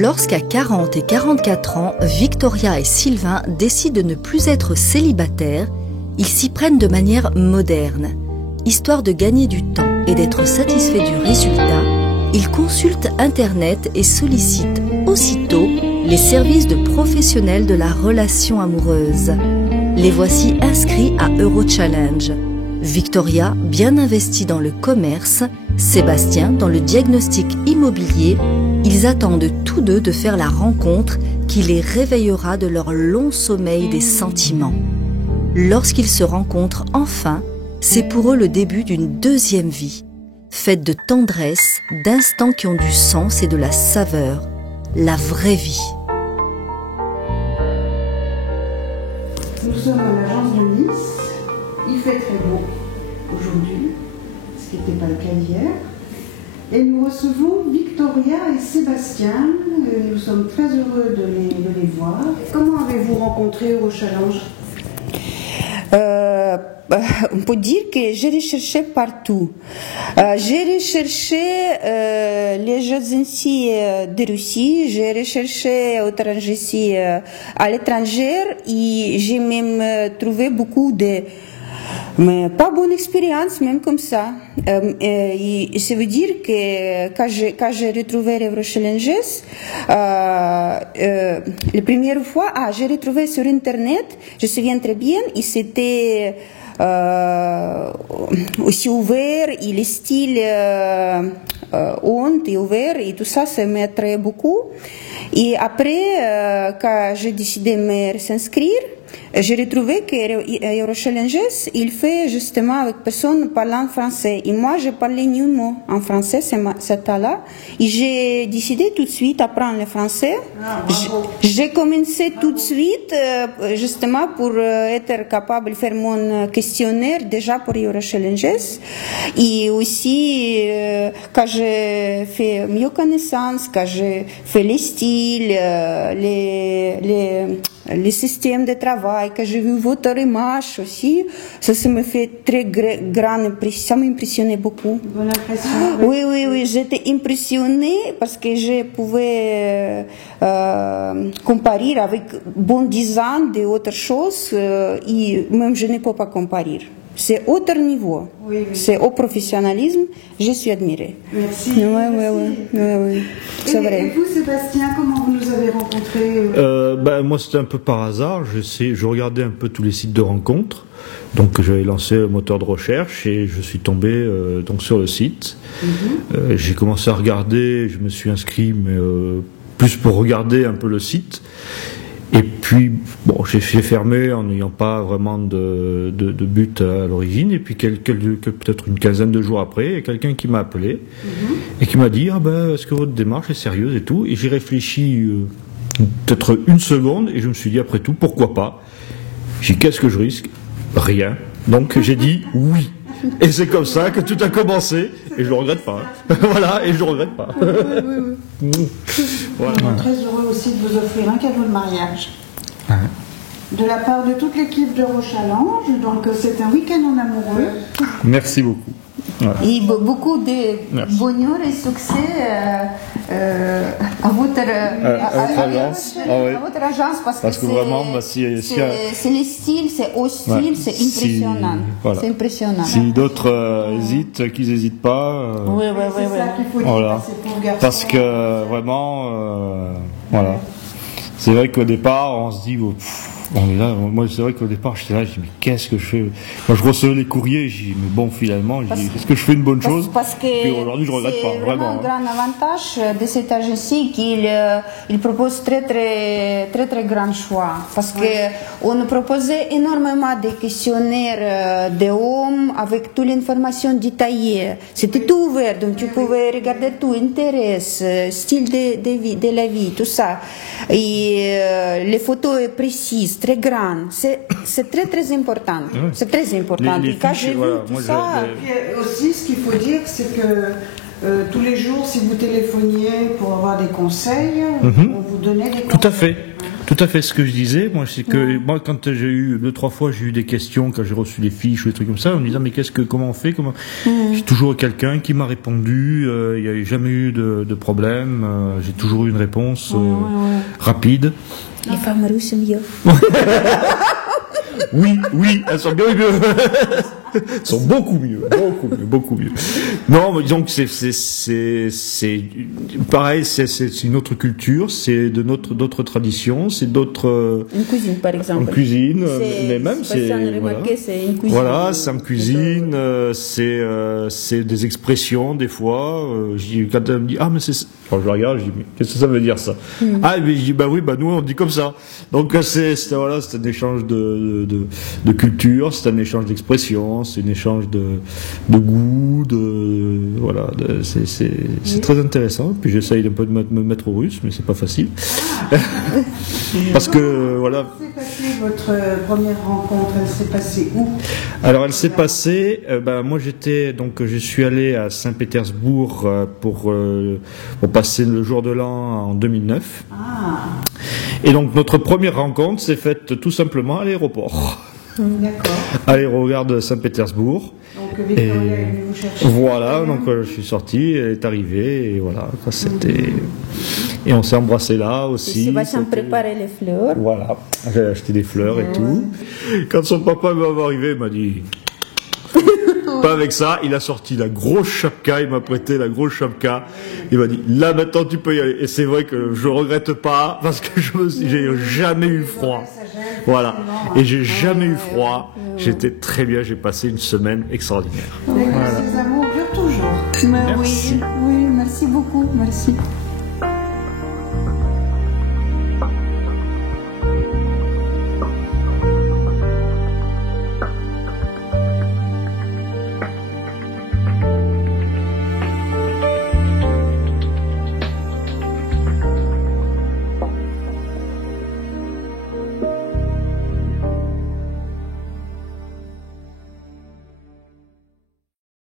Lorsqu'à 40 et 44 ans, Victoria et Sylvain décident de ne plus être célibataires, ils s'y prennent de manière moderne. Histoire de gagner du temps et d'être satisfaits du résultat, ils consultent Internet et sollicitent aussitôt les services de professionnels de la relation amoureuse. Les voici inscrits à Eurochallenge. Victoria, bien investie dans le commerce, Sébastien dans le diagnostic immobilier, ils attendent tous deux de faire la rencontre qui les réveillera de leur long sommeil des sentiments. Lorsqu'ils se rencontrent enfin, c'est pour eux le début d'une deuxième vie, faite de tendresse, d'instants qui ont du sens et de la saveur, la vraie vie. Nous sommes à l'agence de Nice, il fait très beau aujourd'hui, ce qui n'était pas le cas hier. Et nous recevons Victoria et Sébastien. Nous sommes très heureux de les voir. Comment avez-vous rencontré Eurochallenge ? On peut dire que j'ai recherché partout. J'ai recherché les agences de Russie, j'ai recherché à l'étranger et j'ai même trouvé beaucoup de... Mais pas bonne expérience, même comme ça. Et ça veut dire que quand j'ai retrouvé Eurochallenges, la première fois, j'ai retrouvé sur Internet, je me souviens très bien, et c'était aussi ouvert, et le style honte et ouvert, et tout ça, ça m'attrait beaucoup. Et après, quand j'ai décidé de me réinscrire, j'ai retrouvé que Eurochallenges, il fait justement avec personne parlant français. Et moi, je parlais ni un mot en français ce temps-là. Et j'ai décidé tout de suite d'apprendre le français. J'ai commencé tout de suite, justement, pour être capable de faire mon questionnaire déjà pour Eurochallenges. Et aussi, quand j'ai fait mieux connaissance, quand j'ai fait les styles, les systèmes de travail, que j'ai vu votre image aussi, ça me fait très grande impression, ça m'impressionnait beaucoup. Bonne impression. Oui, j'étais impressionnée parce que je pouvais comparer avec bon 10 ans d'autres choses et même je ne peux pas comparer. C'est autre niveau, oui. C'est au professionnalisme, je suis admirée. Merci. Oui. C'est vrai. Et vous, Sébastien, comment vous nous avez rencontrés Moi, c'était un peu par hasard. Je regardais un peu tous les sites de rencontres. Donc, j'avais lancé un moteur de recherche et je suis tombé donc sur le site. J'ai commencé à regarder, je me suis inscrit, mais plus pour regarder un peu le site. Et puis, bon, j'ai fermé en n'ayant pas vraiment de but à l'origine. Et puis, peut-être une quinzaine de jours après, il y a quelqu'un qui m'a appelé et qui m'a dit est-ce que votre démarche est sérieuse et tout. Et j'ai réfléchi peut-être une seconde et je me suis dit, après tout, pourquoi pas. J'ai dit, qu'est-ce que je risque? Rien. Donc, j'ai dit oui. Et c'est comme ça que tout a commencé, et je le regrette pas. Voilà, et je le regrette pas. Oui. Voilà. On est très heureux aussi de vous offrir un cadeau de mariage. De la part de toute l'équipe d'Eurochallenge. Donc c'est un week-end en amoureux. Merci beaucoup. Voilà. Et beaucoup de bonheur et succès à votre agence. À votre agence parce que vraiment, c'est le style, c'est au style, c'est impressionnant. Voilà. C'est impressionnant. Si d'autres hésitent, qu'ils n'hésitent pas. Oui. C'est ça qu'il faut dire, c'est pour garçons. Parce que vraiment, voilà. C'est vrai qu'au départ, on se dit. Moi, c'est vrai qu'au départ, j'étais là, je dis, mais qu'est-ce que je fais? Quand je recevais les courriers, je dis, mais bon, finalement, est-ce que je fais une bonne chose? Parce que puis aujourd'hui, je regrette pas, vraiment. C'est vraiment un grand avantage de cette agence qu'il propose très grand choix. Parce que on proposait énormément de questionnaires d'hommes avec toute l'information détaillée. C'était tout ouvert, donc tu pouvais regarder tout, intérêt, style de la vie, tout ça. Et les photos sont précises, très grandes. C'est très important. C'est très important. Les quand j'ai vu tout ça... Et aussi, ce qu'il faut dire, c'est que tous les jours, si vous téléphoniez pour avoir des conseils, on vous donnait des conseils. Tout à fait. Tout à fait ce que je disais, moi, c'est que moi, quand j'ai eu 2-3 fois, j'ai eu des questions, quand j'ai reçu des fiches ou des trucs comme ça, en me disant mais comment on fait, J'ai toujours eu quelqu'un qui m'a répondu, il n'y a jamais eu de problème, j'ai toujours eu une réponse rapide. Les femmes russes mieux. Oui, elles sont bien mieux. Elles sont beaucoup mieux. Non, mais disons que c'est pareil, c'est une autre culture, c'est d'autres traditions, c'est d'autres. Une cuisine, par exemple. Une cuisine, mais même c'est. C'est une cuisine. Voilà, c'est une cuisine, c'est des expressions des fois. Quand elle me dit mais c'est. Quand je regarde, je dis mais qu'est-ce que ça veut dire ça? Ah, mais je dis oui, nous on dit comme ça. Donc c'est un échange de culture, c'est un échange d'expression, c'est un échange de goût, c'est très intéressant. Puis j'essaye un peu de me mettre au russe, mais c'est pas facile. Parce que voilà. Comment s'est passée votre première rencontre? Elle s'est passée où? Alors elle s'est passée. Moi je suis allé à Saint-Pétersbourg pour passer le jour de l'an en 2009. Et donc notre première rencontre s'est faite tout simplement à l'aéroport. D'accord. À l'aérogare de Saint-Pétersbourg. Donc Victoria est venue vous chercher. Voilà, donc je suis sorti, elle est arrivée, et voilà, c'était. Et on s'est embrassé là aussi. Sébastien préparait les fleurs. Voilà, j'ai acheté des fleurs et tout. Quand son papa m'est arrivé, il m'a dit. Pas avec ça, il a sorti la grosse chapka, il m'a prêté la grosse chapka. Il m'a dit, là maintenant tu peux y aller. Et c'est vrai que je regrette pas, parce que j'ai jamais eu froid. Voilà. Et j'ai jamais eu froid. J'étais très bien, j'ai passé une semaine extraordinaire. Voilà. Ces amours durent toujours. Merci. Oui, merci beaucoup, merci.